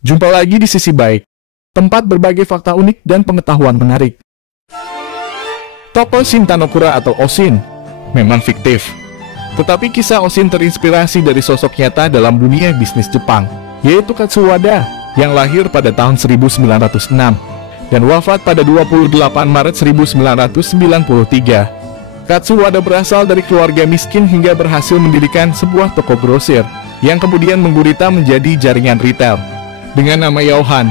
Jumpa lagi di Sisi Baik, tempat berbagai fakta unik dan pengetahuan menarik. Tokoh Shin Tanokura atau Oshin memang fiktif, tetapi kisah Oshin terinspirasi dari sosok nyata dalam dunia bisnis Jepang, yaitu Katsuwada, yang lahir pada tahun 1906 dan wafat pada 28 Maret 1993. Katsuwada berasal dari keluarga miskin hingga berhasil mendirikan sebuah toko grosir, yang kemudian menggurita menjadi jaringan retail dengan nama Yohan.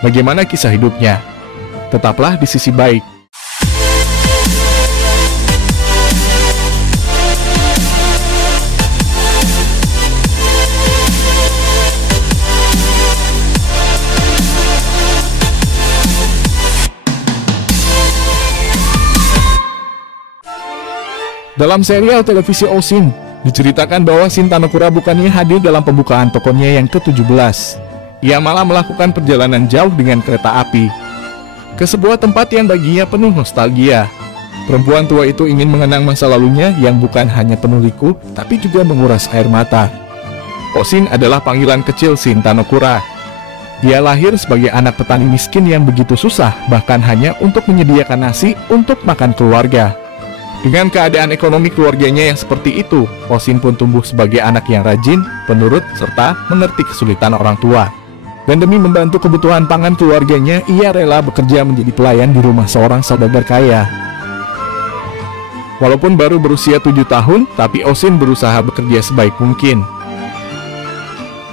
Bagaimana kisah hidupnya? Tetaplah di Sisi Baik. Dalam serial televisi Oshin, diceritakan bahwa Shin Tanokura bukannya hadir dalam pembukaan tokonya yang ke-17. Ia malah melakukan perjalanan jauh dengan kereta api ke sebuah tempat yang baginya penuh nostalgia. Perempuan tua itu ingin mengenang masa lalunya yang bukan hanya penuh liku, tapi juga menguras air mata. Oshin adalah panggilan kecil Shin Tanokura. Dia lahir sebagai anak petani miskin yang begitu susah, bahkan hanya untuk menyediakan nasi untuk makan keluarga. Dengan keadaan ekonomi keluarganya yang seperti itu, Oshin pun tumbuh sebagai anak yang rajin, penurut, serta mengerti kesulitan orang tua. Dan demi membantu kebutuhan pangan keluarganya, ia rela bekerja menjadi pelayan di rumah seorang saudagar kaya. Walaupun baru berusia 7 tahun, tapi Oshin berusaha bekerja sebaik mungkin.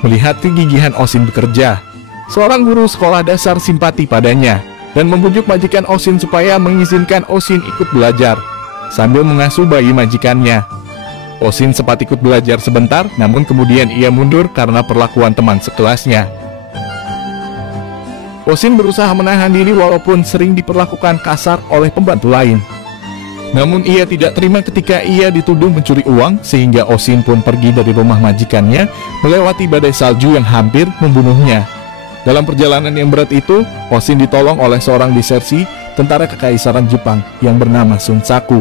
Melihat kegigihan Oshin bekerja, seorang guru sekolah dasar simpati padanya dan membujuk majikan Oshin supaya mengizinkan Oshin ikut belajar sambil mengasuh bayi majikannya. Oshin sempat ikut belajar sebentar, namun kemudian ia mundur karena perlakuan teman sekelasnya. Oshin berusaha menahan diri walaupun sering diperlakukan kasar oleh pembantu lain. Namun ia tidak terima ketika ia dituduh mencuri uang, sehingga Oshin pun pergi dari rumah majikannya, melewati badai salju yang hampir membunuhnya. Dalam perjalanan yang berat itu, Oshin ditolong oleh seorang desersi tentara kekaisaran Jepang yang bernama Shunsaku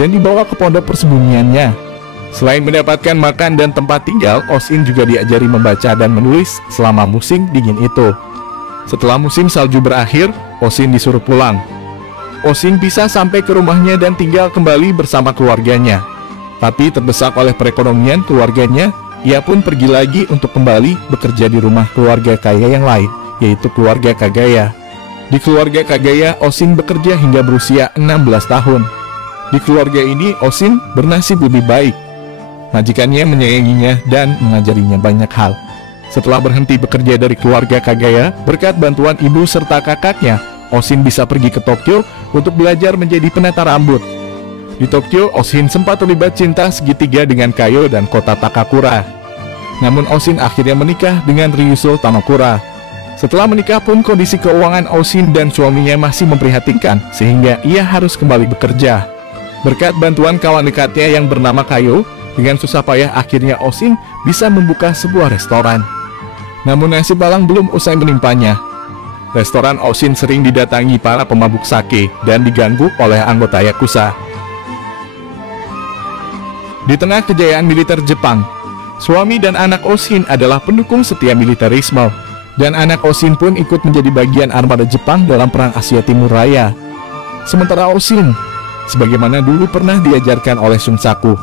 dan dibawa ke pondok persembunyiannya. Selain mendapatkan makan dan tempat tinggal, Oshin juga diajari membaca dan menulis selama musim dingin itu. Setelah musim salju berakhir, Oshin disuruh pulang. Oshin bisa sampai ke rumahnya dan tinggal kembali bersama keluarganya. Tapi terdesak oleh perekonomian keluarganya, ia pun pergi lagi untuk kembali bekerja di rumah keluarga kaya yang lain, yaitu keluarga Kagaya. Di keluarga Kagaya, Oshin bekerja hingga berusia 16 tahun. Di keluarga ini, Oshin bernasib lebih baik. Majikannya menyayanginya dan mengajarinya banyak hal. Setelah berhenti bekerja dari keluarga Kagaya, berkat bantuan ibu serta kakaknya, Oshin bisa pergi ke Tokyo untuk belajar menjadi penata rambut. Di Tokyo, Oshin sempat terlibat cinta segitiga dengan Kayo dan kota Takakura. Namun Oshin akhirnya menikah dengan Ryuzo Tanokura. Setelah menikah pun kondisi keuangan Oshin dan suaminya masih memprihatinkan, sehingga ia harus kembali bekerja. Berkat bantuan kawan dekatnya yang bernama Kayo, dengan susah payah akhirnya Oshin bisa membuka sebuah restoran. Namun nasib malang belum usai menimpanya. Restoran Oshin sering didatangi para pemabuk sake dan diganggu oleh anggota Yakuza. Di tengah kejayaan militer Jepang, suami dan anak Oshin adalah pendukung setia militerisme, dan anak Oshin pun ikut menjadi bagian armada Jepang dalam Perang Asia Timur Raya. Sementara Oshin, sebagaimana dulu pernah diajarkan oleh Shunsaku,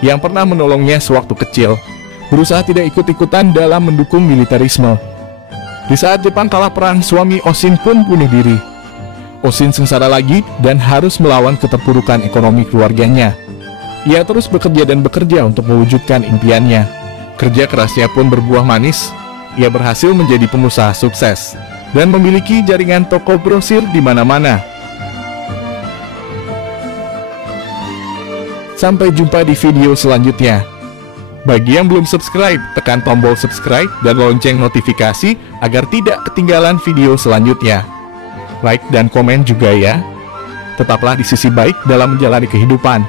yang pernah menolongnya sewaktu kecil, berusaha tidak ikut-ikutan dalam mendukung militerisme. Di saat Jepang kalah perang, suami Oshin pun bunuh diri. Oshin sengsara lagi dan harus melawan keterpurukan ekonomi keluarganya. Ia terus bekerja dan bekerja untuk mewujudkan impiannya. Kerja kerasnya pun berbuah manis. Ia berhasil menjadi pengusaha sukses dan memiliki jaringan toko grosir di mana-mana. Sampai jumpa di video selanjutnya. Bagi yang belum subscribe, tekan tombol subscribe dan lonceng notifikasi agar tidak ketinggalan video selanjutnya. Like dan komen juga ya. Tetaplah di Sisi Baik dalam menjalani kehidupan.